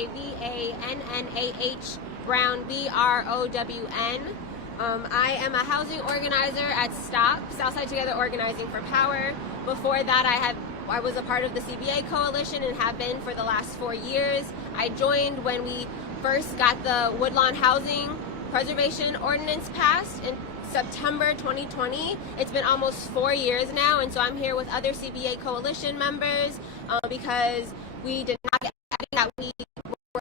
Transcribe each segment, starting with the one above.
CBAVANNAH Brown, BROWN. I am a housing organizer at STOP, Southside Together Organizing for Power. Before that, I was a part of the CBA Coalition and have been for the last 4 years. I joined when we first got the Woodlawn Housing Preservation Ordinance passed in September 2020. It's been almost 4 years now, and so I'm here with other CBA Coalition members because we did not get that we were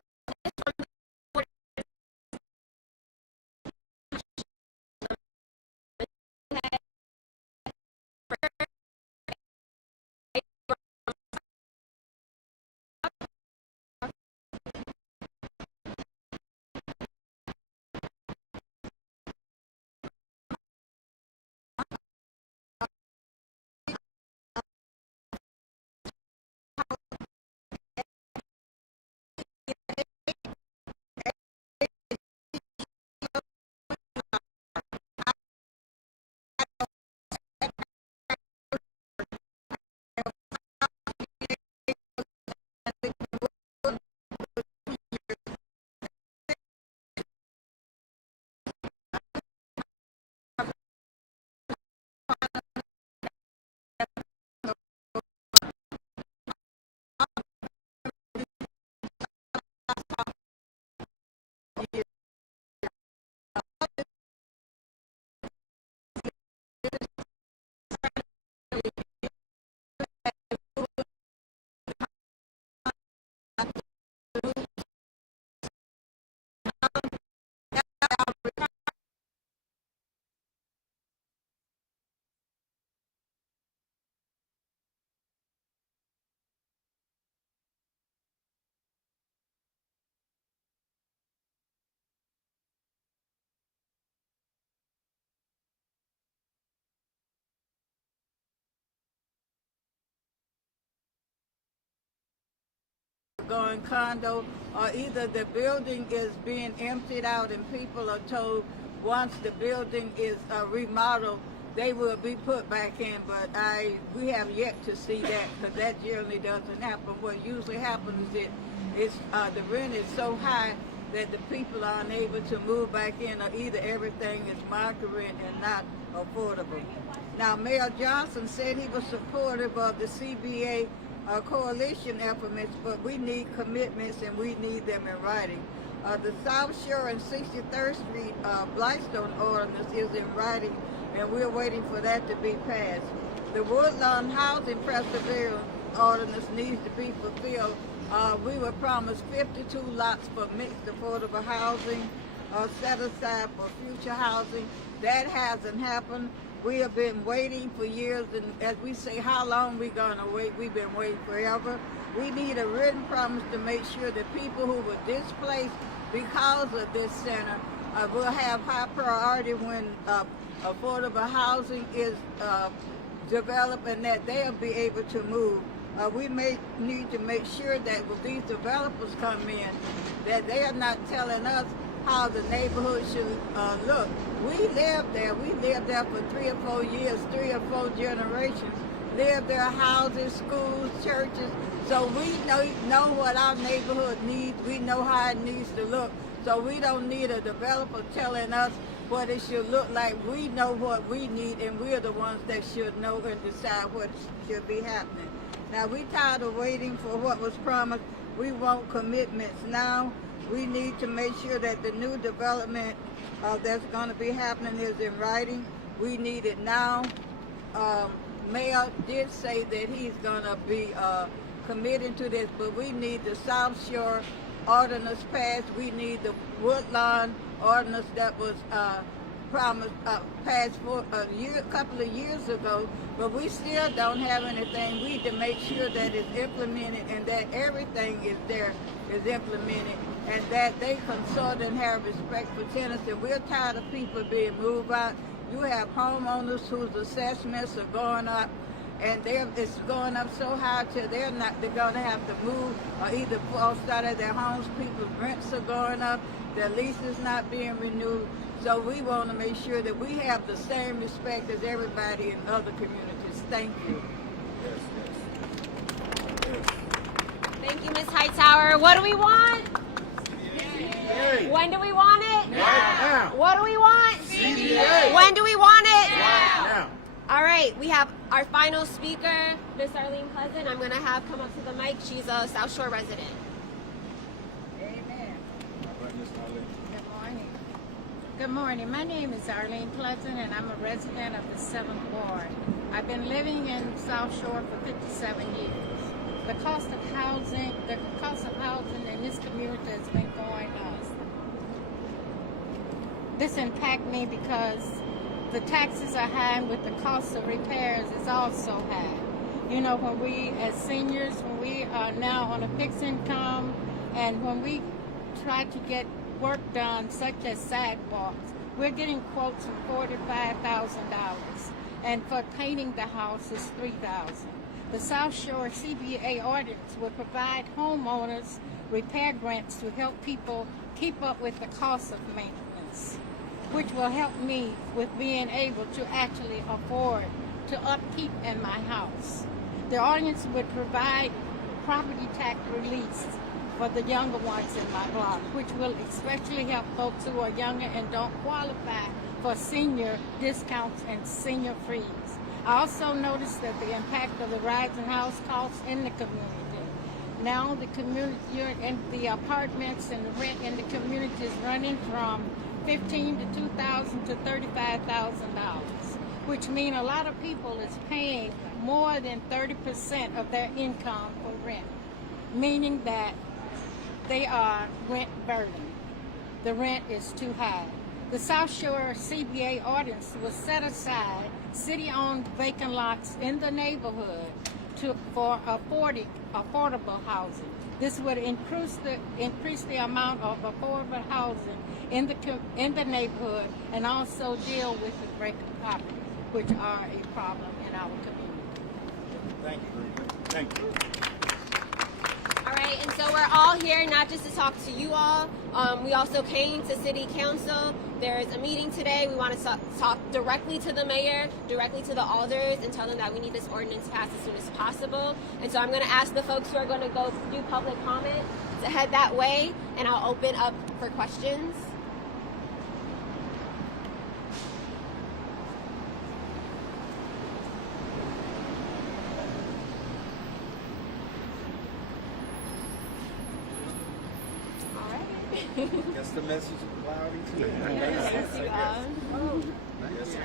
going condo, or either the building is being emptied out and people are told once the building is remodeled they will be put back in, but we have yet to see that, because that generally doesn't happen. What usually happens is the rent is so high that the people are unable to move back in, or either everything is market rent and not affordable. Now, Mayor Johnson said he was supportive of the CBA coalition efforts, but we need commitments and we need them in writing. The South Shore and 63rd Street Blightstone ordinance is in writing, and we're waiting for that to be passed. The Woodlawn Housing Preservation ordinance needs to be fulfilled. We were promised 52 lots for mixed affordable housing set aside for future housing. That hasn't happened. We have been waiting for years, and as we say, how long we gonna wait? We've been waiting forever. We need a written promise to make sure that people who were displaced because of this center will have high priority when affordable housing is developed, and that they'll be able to move. We may need to make sure that when these developers come in, that they are not telling us how the neighborhood should look. We lived there. We lived there for 3 or 4 years, 3 or 4 generations. Lived there, houses, schools, churches. So we know what our neighborhood needs. We know how it needs to look. So we don't need a developer telling us what it should look like. We know what we need, and we're the ones that should know and decide what should be happening. Now, we tired of waiting for what was promised. We want commitments now. We need to make sure that the new development that's going to be happening is in writing. We need it now. Mayor did say that he's going to be committed to this, but we need the South Shore ordinance passed. We need the Woodlawn ordinance that was passed for a couple of years ago, but we still don't have anything. We need to make sure that it's implemented, and that everything is there, is implemented, and that they consult and have respect for tenants. And we're tired of people being moved out. You have homeowners whose assessments are going up, and it's going up so high till they're going to have to move or either forced out of their homes. People's rents are going up, their lease is not being renewed. So we want to make sure that we have the same respect as everybody in other communities. Thank you. Thank you, Ms. Hightower. What do we want? CBA. When do we want it? Now. What do we want? CBA. When do we want it? Now. All right, we have our final speaker, Miss Arlene Pleasant. I'm going to have come up to the mic. She's a South Shore resident. Amen. Good morning. Good morning. My name is Arlene Pleasant, and I'm a resident of the 7th Ward. I've been living in South Shore for 57 years. The cost of housing in this community has been going up. This impacts me because the taxes are high, and with the cost of repairs is also high. You know, when we as seniors, when we are now on a fixed income, and when we try to get work done, such as sidewalks, we're getting quotes for $45,000, and for painting the house is $3,000. The South Shore CBA ordinance will provide homeowners repair grants to help people keep up with the cost of maintenance, which will help me with being able to actually afford to upkeep in my house. The ordinance would provide property tax release for the younger ones in my block, which will especially help folks who are younger and don't qualify for senior discounts and senior frees. I also noticed that the impact of the rising house costs in the community. Now the community and the apartments and the rent in the community is running from $15,000 to $2,000 to $35,000, which means a lot of people is paying more than 30% of their income for rent, meaning that they are rent burdened. The rent is too high. The South Shore CBA ordinance will set aside city-owned vacant lots in the neighborhood for affordable housing. This would increase the amount of affordable housing in the neighborhood, and also deal with the vacant properties, which are a problem in our community. Thank you. Thank you. All right, and so we're all here not just to talk to you all. We also came to City Council. There's a meeting today. We want to talk directly to the mayor, directly to the alders, and tell them that we need this ordinance passed as soon as possible. And so I'm going to ask the folks who are going to go do public comment to head that way, and I'll open up for questions. Guess the message is loud and clear. Yes, you are. Yes, it is.